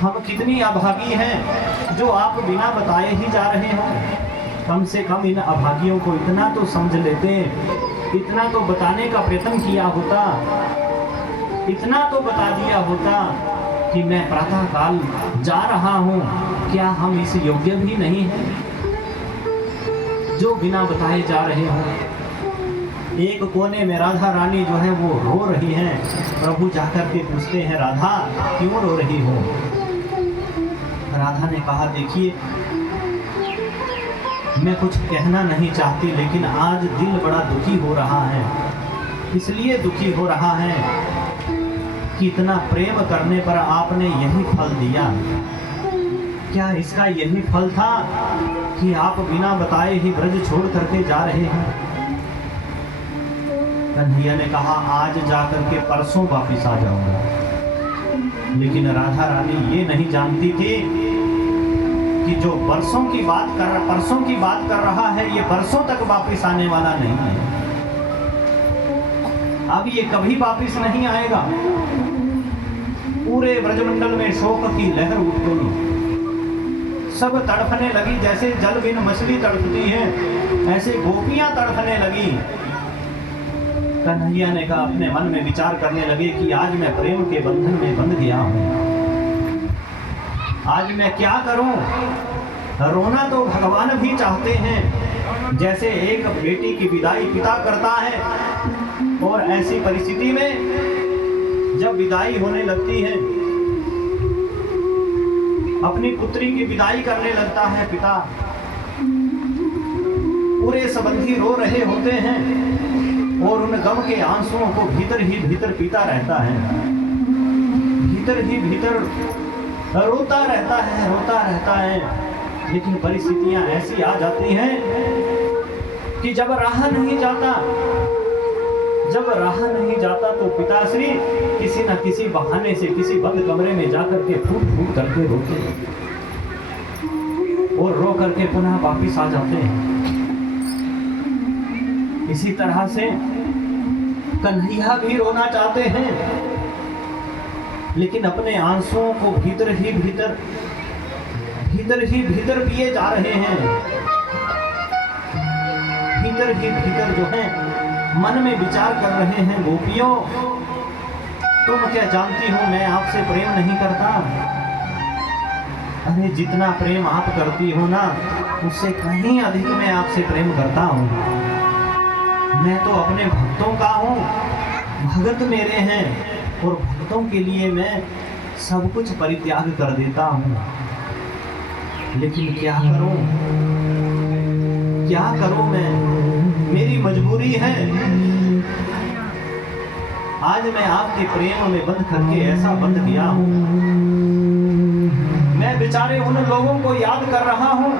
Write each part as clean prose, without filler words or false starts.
हम कितनी अभागी हैं जो आप बिना बताए ही जा रहे हो। कम से कम इन अभागियों को इतना तो समझ लेते, इतना तो बताने का प्रयत्न किया होता, इतना तो बता दिया होता कि मैं प्रातः काल जा रहा हूँ। क्या हम इस योग्य भी नहीं हैं जो बिना बताए जा रहे हो। एक कोने में राधा रानी जो है वो रो रही हैं। प्रभु जाकर के पूछते हैं, राधा क्यों रो रही हो। राधा ने कहा, देखिए मैं कुछ कहना नहीं चाहती, लेकिन आज दिल बड़ा दुखी हो रहा है। इसलिए दुखी हो रहा है कि इतना प्रेम करने पर आपने यही फल दिया। क्या इसका यही फल था कि आप बिना बताए ही ब्रज छोड़ करके जा रहे हैं। कन्हैया ने कहा, आज जाकर के परसों वापिस आ जाऊंगा। लेकिन राधा रानी ये नहीं जानती थी कि जो परसों की बात कर रहा है, ये बरसों तक वापिस आने वाला नहीं है। अब ये कभी वापिस नहीं आएगा। पूरे ब्रजमंडल में शोक की लहर उठ गई। सब तड़फने लगी, जैसे जल बिन मछली तड़पती है, ऐसे गोपियां तड़फने लगी। कन्हैया ने कहा, अपने मन में विचार करने लगे कि आज मैं प्रेम के बंधन में बंध गया हूँ। आज मैं क्या करूं। रोना तो भगवान भी चाहते हैं, जैसे एक बेटी की विदाई पिता करता है। और ऐसी परिस्थिति में जब विदाई होने लगती है, अपनी पुत्री की विदाई करने लगता है पिता, पूरे संबंधी रो रहे होते हैं और उन गम के आंसुओं को भीतर ही भीतर पीता रहता है, भीतर ही भीतर रोता रहता है। लेकिन परिस्थितियां ऐसी आ जाती हैं कि जब रहा नहीं जाता तो पिताश्री किसी न किसी बहाने से किसी बंद कमरे में जाकर के फूट करके रोते और रो करके पुनः वापिस आ जाते हैं। इसी तरह से कन्हैया भी रोना चाहते हैं, लेकिन अपने आंसुओं को भीतर ही भीतर पिए जा रहे हैं। भीतर ही भीतर जो है मन में विचार कर रहे हैं, गोपियों तुम क्या जानती हो मैं आपसे प्रेम नहीं करता। अरे जितना प्रेम आप करती हो ना, उससे कहीं अधिक मैं आपसे प्रेम करता हूँ। मैं तो अपने भक्तों का हूँ, भगत मेरे हैं, और भक्तों के लिए मैं सब कुछ परित्याग कर देता हूँ। लेकिन क्या करूं मैं, मेरी मजबूरी है। आज मैं आपके प्रेम में बंध करके ऐसा बंध गया हूँ। मैं बेचारे उन लोगों को याद कर रहा हूँ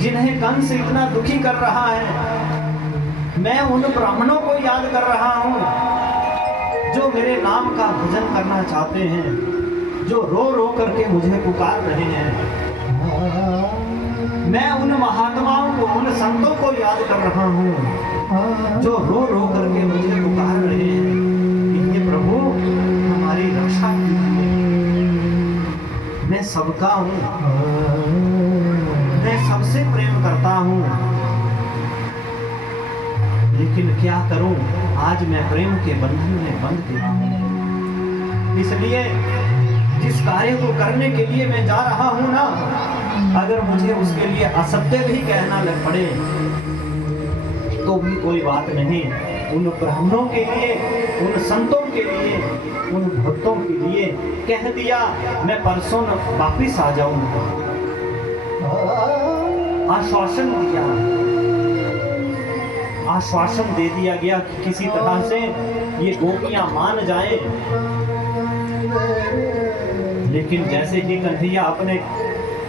जिन्हें कंस इतना दुखी कर रहा है। मैं उन ब्राह्मणों को याद कर रहा हूँ जो मेरे नाम का भजन करना चाहते हैं, जो रो रो करके मुझे पुकार रहे हैं। मैं उन महात्माओं को, उन संतों को याद कर रहा हूँ जो रो रो करके मुझे पुकार रहे हैं कि हे प्रभु हमारी रक्षा कीजिए। मैं सबका हूँ, मैं सबसे प्रेम करता हूँ, लेकिन क्या करूं, आज मैं प्रेम के बंधन में बंध गया हूं। इसलिए जिस कार्य को करने के लिए मैं जा रहा हूं ना, अगर मुझे उसके लिए असत्य भी कहना लग पड़े तो भी कोई बात नहीं। उन ब्राह्मणों के लिए, उन संतों के लिए, उन भक्तों के लिए कह दिया, मैं परसों वापिस आ जाऊंगा। आश्वासन दे दिया गया कि किसी तरह से ये गोपियां मान जाएं। लेकिन जैसे ही कन्हैया अपने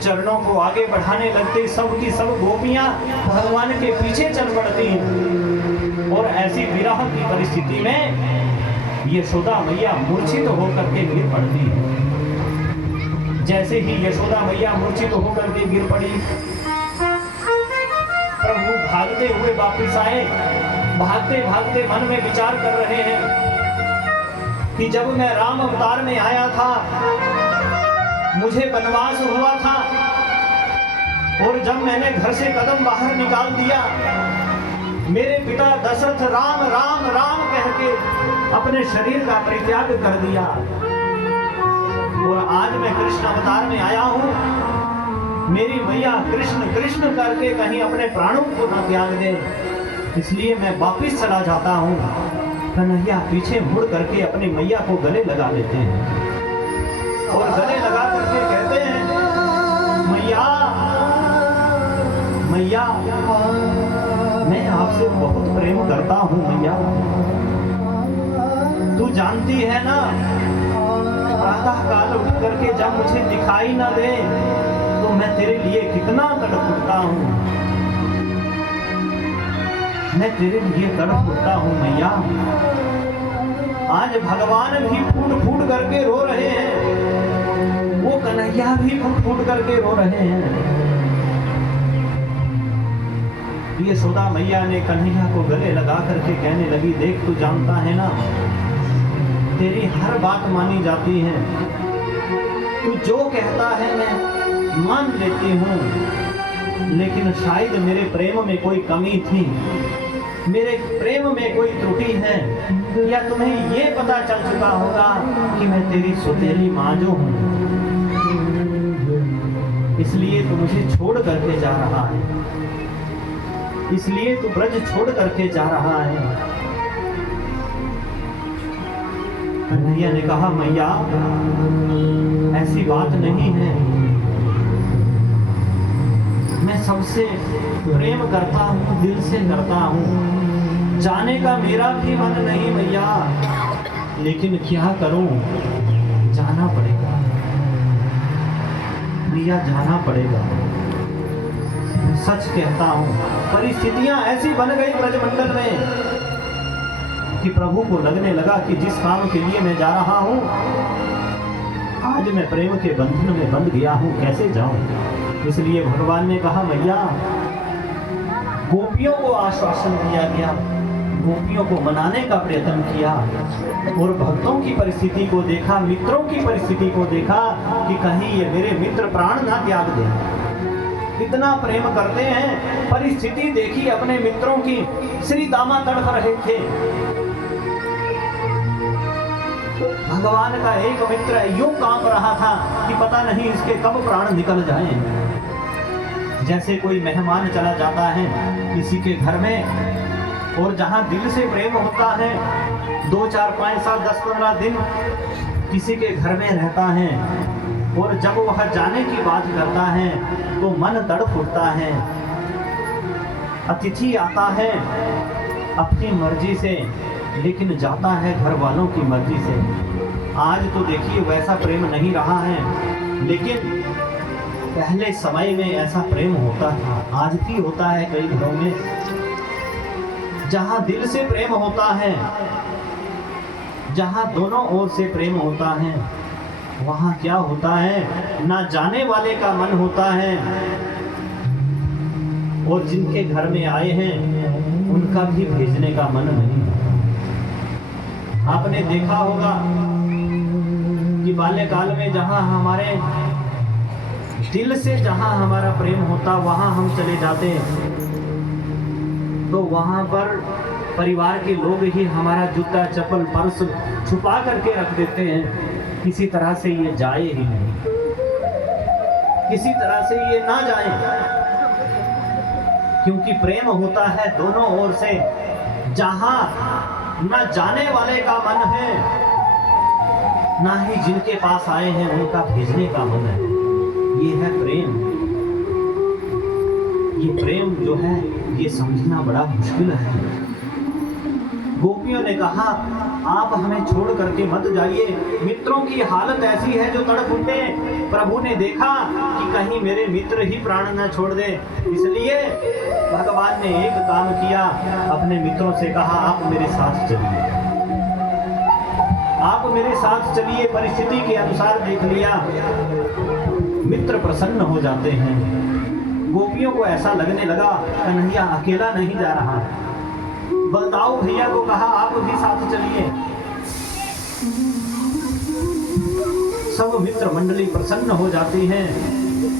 चरणों को आगे बढ़ाने लगते, सब की सब गोपियां भगवान के पीछे चल पड़ती। और ऐसी विरह की परिस्थिति में यशोदा मैया मूर्छित होकर के गिर पड़ती। जैसे ही यशोदा मैया मूर्छित होकर के गिर पड़ी, प्रभु भागते हुए वापिस आए। भागते भागते मन में विचार कर रहे हैं कि जब मैं राम अवतार में आया था, मुझे वनवास हुआ था, और जब मैंने घर से कदम बाहर निकाल दिया, मेरे पिता दशरथ राम राम राम कह के अपने शरीर का परित्याग कर दिया, और आज मैं कृष्ण अवतार में आया हूँ, मेरी मैया कृष्ण कृष्ण करके कहीं अपने प्राणों को न त्याग दे, इसलिए मैं वापिस चला जाता हूँ। कन्हैया पीछे मुड़ करके अपनी मैया को गले लगा लेते हैं और गले लगा करके कहते हैं, मैया मैया मैं आपसे बहुत प्रेम करता हूँ मैया, तू जानती है ना, प्रातः काल उठ करके जब मुझे दिखाई ना दे तो मैं तेरे लिए कितना तड़प उठता हूँ, मैं तेरे लिए तड़प उठता हूँ मैया। आज भगवान भी फूट फूट करके रो रहे हैं, वो कन्हैया भी फूट फूट करके रो रहे हैं। यशोदा मैया ने कन्हैया को गले लगा करके कहने लगी, देख तू जानता है ना, तेरी हर बात मानी जाती है, तू जो कहता है मैं मान लेती हूँ, लेकिन शायद मेरे प्रेम में कोई कमी थी, मेरे प्रेम में कोई त्रुटि है, या तुम्हें ये पता चल चुका होगा कि मैं तेरी सौतेली माँ जो हूँ, इसलिए तू मुझे छोड़ करके जा रहा है, इसलिए तू ब्रज छोड़ करके जा रहा है। कन्हैया ने कहा, मैया ऐसी बात नहीं है, मैं सबसे प्रेम करता हूँ, दिल से करता हूँ, जाने का मेरा भी मन नहीं मैया, लेकिन क्या करूं, जाना पड़ेगा मैया, जाना पड़ेगा। मैं सच कहता हूँ, परिस्थितियां ऐसी बन गई ब्रजमंडल में कि प्रभु को लगने लगा कि जिस काम के लिए मैं जा रहा हूँ, आज मैं प्रेम के बंधन में बंध गया हूँ, कैसे जाऊं। इसलिए भगवान ने कहा, मैया गोपियों को आश्वासन दिया गया, गोपियों को मनाने का प्रयत्न किया, और भक्तों की परिस्थिति को देखा, मित्रों की परिस्थिति को देखा कि कहीं ये मेरे मित्र प्राण ना त्याग दे, इतना प्रेम करते हैं। परिस्थिति देखी अपने मित्रों की, श्री दामा तड़प रहे थे, भगवान का एक मित्र यूं कांप रहा था कि पता नहीं इसके कब प्राण निकल जाएं। जैसे कोई मेहमान चला जाता है किसी के घर में, और जहां दिल से प्रेम होता है, 2, 4, 5, 7, 10, 15 दिन किसी के घर में रहता है, और जब वह जाने की बात करता है तो मन तड़प उठता है। अतिथि आता है अपनी मर्जी से, लेकिन जाता है घर वालों की मर्जी से। आज तो देखिए वैसा प्रेम नहीं रहा है, लेकिन पहले समय में ऐसा प्रेम होता था, आज भी होता है कई घरों में। जहां दिल से प्रेम होता है, जहां दोनों ओर से प्रेम होता है, वहां क्या होता है, ना जाने वाले का मन होता है, और जिनके घर में आए हैं उनका भी भेजने का मन नहीं। आपने देखा होगा कि बाल्यकाल में जहां हमारे दिल से जहां हमारा प्रेम होता, वहां हम चले जाते, तो वहां पर परिवार के लोग ही हमारा जूता चप्पल पर्स छुपा करके रख देते हैं, किसी तरह से ये जाए ही नहीं, किसी तरह से ये ना जाए, क्योंकि प्रेम होता है दोनों ओर से। जहां ना जाने वाले का मन है, ना ही जिनके पास आए हैं उनका भेजने का मन है। ये है प्रेम। ये प्रेम जो है ये समझना बड़ा मुश्किल है। गोपियों ने कहा, आप हमें छोड़ करके मत जाइए, मित्रों की हालत ऐसी है जो तड़प उठे। प्रभु ने देखा कि कहीं मेरे मित्र ही प्राण न छोड़ दे, इसलिए भगवान ने एक काम किया, अपने मित्रों से कहा, आप मेरे साथ चलिए, आप मेरे साथ चलिए। परिस्थिति के अनुसार देख लिया, मित्र प्रसन्न हो जाते हैं। गोपियों को ऐसा लगने लगा कन्हैया अकेला नहीं जा रहा। बलदाऊ भैया को कहा, आप भी साथ चलिए। सब मित्र मंडली प्रसन्न हो जाती हैं।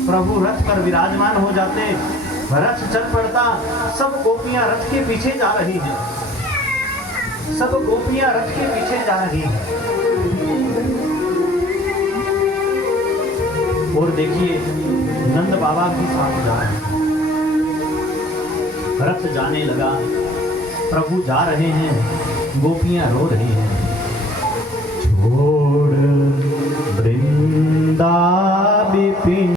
प्रभु रथ पर विराजमान हो जाते, रथ चल पड़ता। सब गोपियां रथ के पीछे जा रही हैं, सब गोपियां रथ के पीछे जा रही हैं। और देखिए नंद बाबा भी साथ जा रहे हैं। रथ जाने लगा, प्रभु जा रहे हैं, गोपियां रो रही हैं।